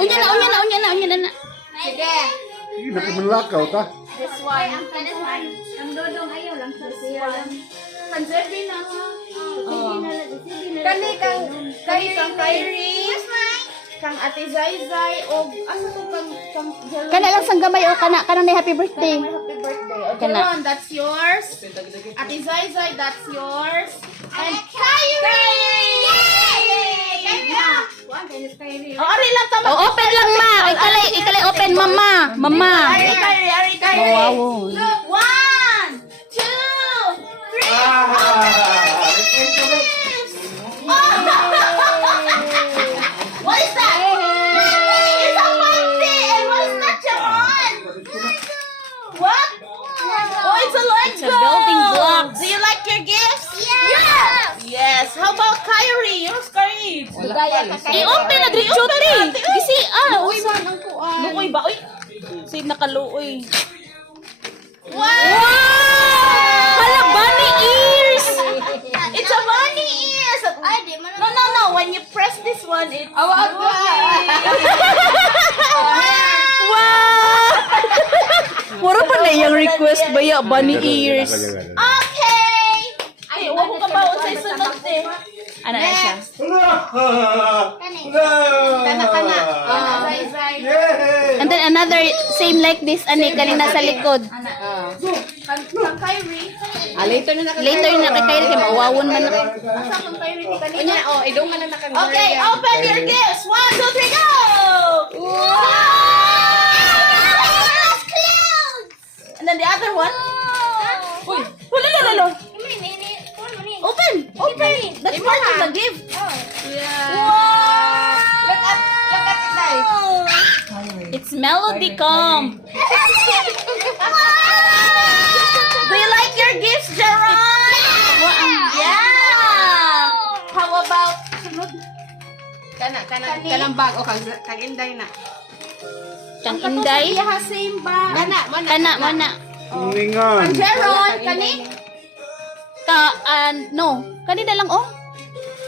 Unya na. Sige. Hindi nakimanlakaw ta. This one. Ang dodong ayaw lang sa siya. Panserbi na ha. Kani kang Kyrie. Kang Ate Zay o asa to kang Kana lang sang gamay o kana na happy birthday. happy birthday. O Kana. Jeron, that's yours. Ate Zay, that's yours. And Kyrie! Yay! O, ari lang tama. O open lang ma. Ikalay open mama. Mama. Ari. Wow. Look, 1, 2, 3. What is that? It's a monkey! And what is that, Jaron? What? Oh, it's a Lego! It's a building block. Do you like your gifts? Yes! Yes. How about Kyrie? Yours, Kyrie. I-open na diri chuti. Gisi Uy, man, ang kuan. Lukoy ba? Uy. Say nakaluoy. Wow! Hala bunny ears. It's a bunny ears! No. When you press this one, it's... Wow. Mura pa na yung request ba ya bunny ears. Okay! Ay, huwag ko ka pa unsay sunod eh. Ano na siya? Kana. Zay. And then another same like this ani kanina sa likod. Kang Kyrie. Later na kay Kyrie kay mawawon man na. Asa kang Kyrie ni kanina? Idong man na kang. Okay, open your gifts. 1, 2, 3, go! Wow! And then the other one. Uy, lalo. Open. That's part of the gift. Yeah. Wow! Look at it, guys. It's Melody Com. Do you like your gifts, Jaron? Yeah. How about sunod? Kanang bag o kang inday na. Kang Inday. Iya same ba? Kana mana. Ningan. Jaron, kani? No. Kanina lang oh.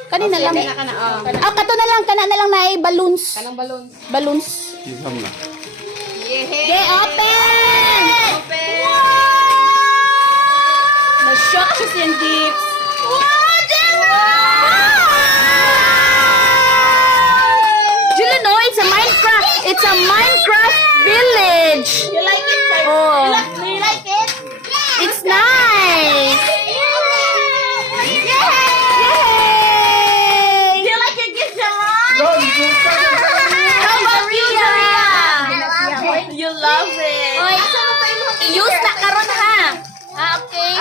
Kanina lang. Kana Kato na lang kana na lang na balloons. kanang balon. Balloons. Isam na. Okay, open! Na-shock siya sa yung gifts. Julia, no, it's a Minecraft. It's a Minecraft village. You like it? Oh. Do you like it? It's nice. Yay! Do you like your gift, Jaron? How about you, Jaria? You love it. Oy, i-use na karon ha. Okay.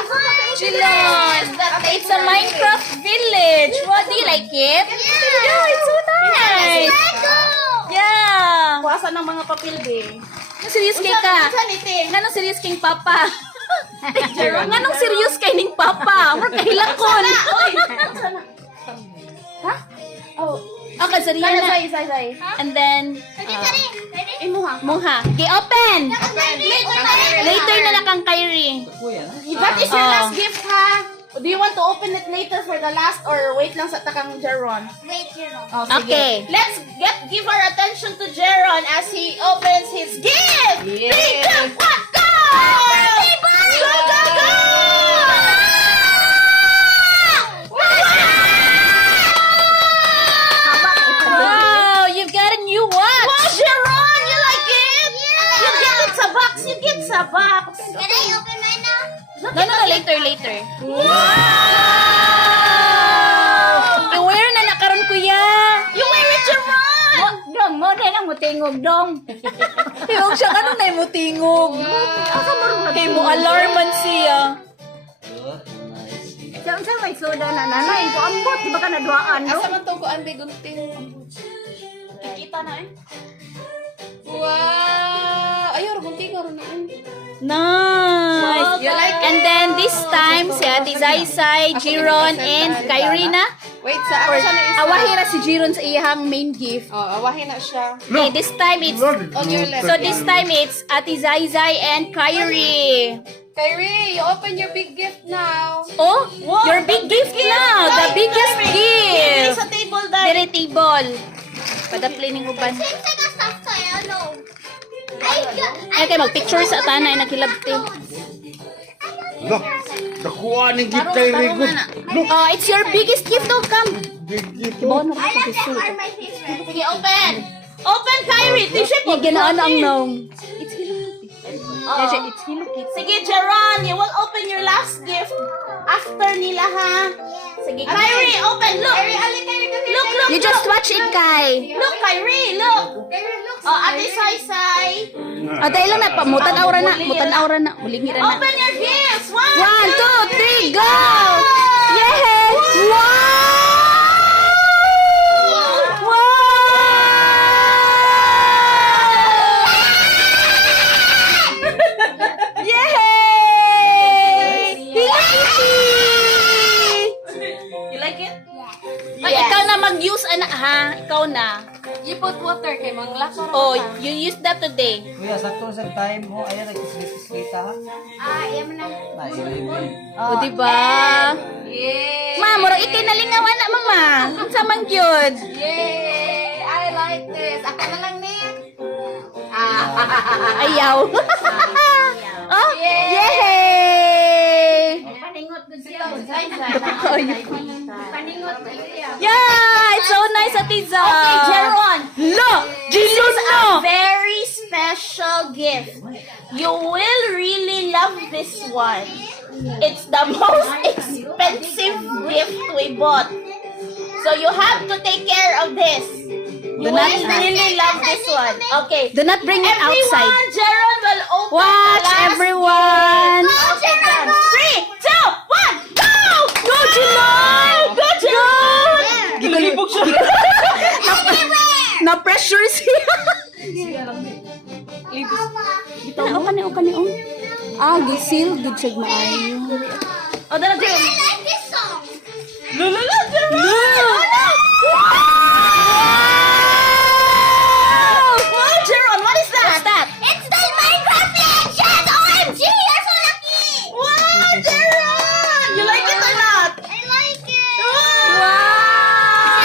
Chilon. It's a Minecraft village. What, do you like it? Yeah, it's so nice. Yeah. Kuwasan ng mga papel, be. Anong serious kay ka? Anong serious kay Papa? Anong serious kay ning Papa? Mura kahilakon. Ha? Oh. Okay, sorry na. Say. And then, Imuha. Muha. Okay, open. Later na lang kang Kyrie. That is your Oh. last gift, ha? Do you want to open it later for the last or wait lang sa takang Jeron? Oh, sige. Okay. Let's give our attention to Jeron as he opens his gift. Yeah. 3, 2, 1, go! Go! Wow, you've got a new watch. Wow, Jeron, you like it? You get it sa box. Can I open mine now? No, later. Wow! I-wear na nakaroon kuya. You wear it, Jeron! Dong, mo din ang mutingog, dong. Yung siya, ano na yung mutingog? Kay mo alarman siya. Saan may soda na nanay? Ko ambot, di ba ka naduaan, no? Asa man to ko ang bigunting. Kikita na eh. Wow! Ayo gunting ron na. Nice. You like it? And then this time, si Ate Zaysay, Jiron, and Kyrina. Wait, sa ako sa na isa. Awahira si Jiron sa iyang main gift. Oh, awahin na siya. Okay, this time it's... On your left. So this time it's Ate Zaysay and Kyrie. Kyrie, you open your big gift now. Oh, your big gift now. The biggest Dili gift. sa table, Dad. Dili table. Padapli ning uban. Ay, kay mag-picture sa tanay, naghilabti. Look, nakuha ng gift kay Rigo. Look, It's your biggest gift, oh, come. big gift. Kibaw na rin sa gusto. Sige, open. Open, Kyrie. T-shirt mo. Ganaan ang nong. It's Hello Kitty. It's Hello Kitty. Sige, Jeron, you will open your last gift after nila, ha? Sige, Kyrie, open. Look. Look, look, You just watch it, Kai. Look, Kyrie, look. Oh, Ate Sai. Dahil lang na, mutan aura na. Mutan aura na. Mulingi na na. Open your gifts. 1, 1, 2, 3, go! Yay! Wow! Yay! Hello Kitty! You like it? Ay, ikaw na mag-use, anak, ha? Ikaw na. You put water kay mang lasa. Oh, you use that today. Kuya, sakto sa time mo, ayan, nag-sleep-sleep ha? O, diba? Yay! Ma, murag ikinalingawan na, mama. Unsa man gyud? Yay! I like this. Ako na lang ni. Ayaw. Oh, yay! Paningot ko siya. Yeah, it's so nice, Atiza. Okay, Jeron. No, This is a no. very special gift. You will really love this one. It's the most expensive gift we bought. So you have to take care of this. You Do not- will really love this one. Okay. Do not bring it outside. Everyone, Jeron will open Watch, the last everyone. gift. Okay, done. 3, 2, 1, go! Go, July! Go, Jeron! Gigalibog siya. Na-pressure siya. Kana, o kani, o. Gisil, good siya maayo. Oh, dala, Jeron. Lulala, Jeron! No. Wow, Jeron, what is that? What's that? It's the Minecraft Legends! OMG, you're so lucky! Wow, Jeron! You like it or not? I like it. Wow!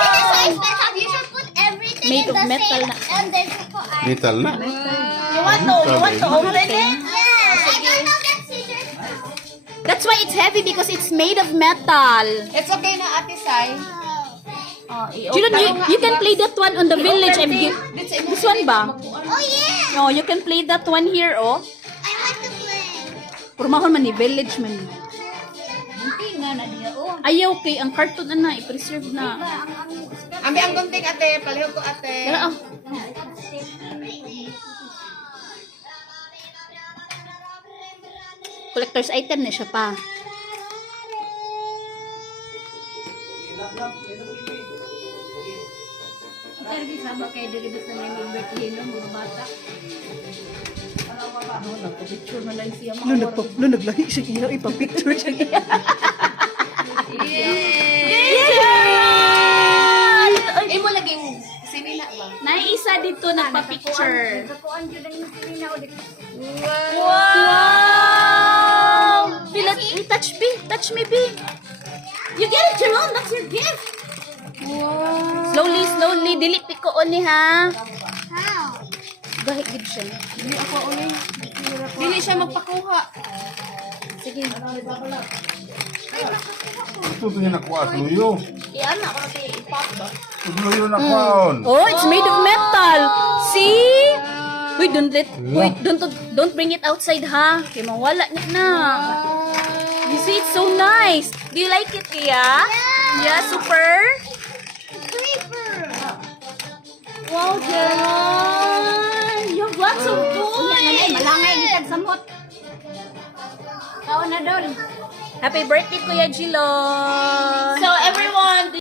This is so expensive. You should put everything Made in of the metal same. na. And then Coco Ice. Metal na. You want to open it? Yeah. I don't know that scissors. That's why it's heavy because it's made of metal. It's okay na, Ate Sai. Julian, you can play that one on the village. This one ba? Oh yeah. No, you can play that one here, oh. I like to play. Purmahon man ni village man. Ayaw kay ang cartoon na i-preserve na. Ambi ang gunting, ate. Palihog ko, ate. Tara, oh. Collector's item na siya pa. Naglahi siya iya, ipapicture siya iya. Imo laging sinila ba? Naisa dito nagpa-picture. Wow! Feel it, touch me, touch me, B. You get it, Jeron. That's your gift. Slowly, slowly, dili pikoon ni ha. How? Gahit gid siya. Dili siya magpakuha. Sige. Ito ito yung nakuha sa luyo. Yan, ako na si Pop ba? Ito luyo nakuha. Oh, it's made of metal. See? Wait, don't bring it outside ha. Kaya mawala niya na. You see, it's so nice. Do you like it, Kia? Yeah, super. Wow, Jeron! You have lots of toys! Malangay gitag samot. Kao na doon. Happy birthday, Kuya Jilon. So, everyone,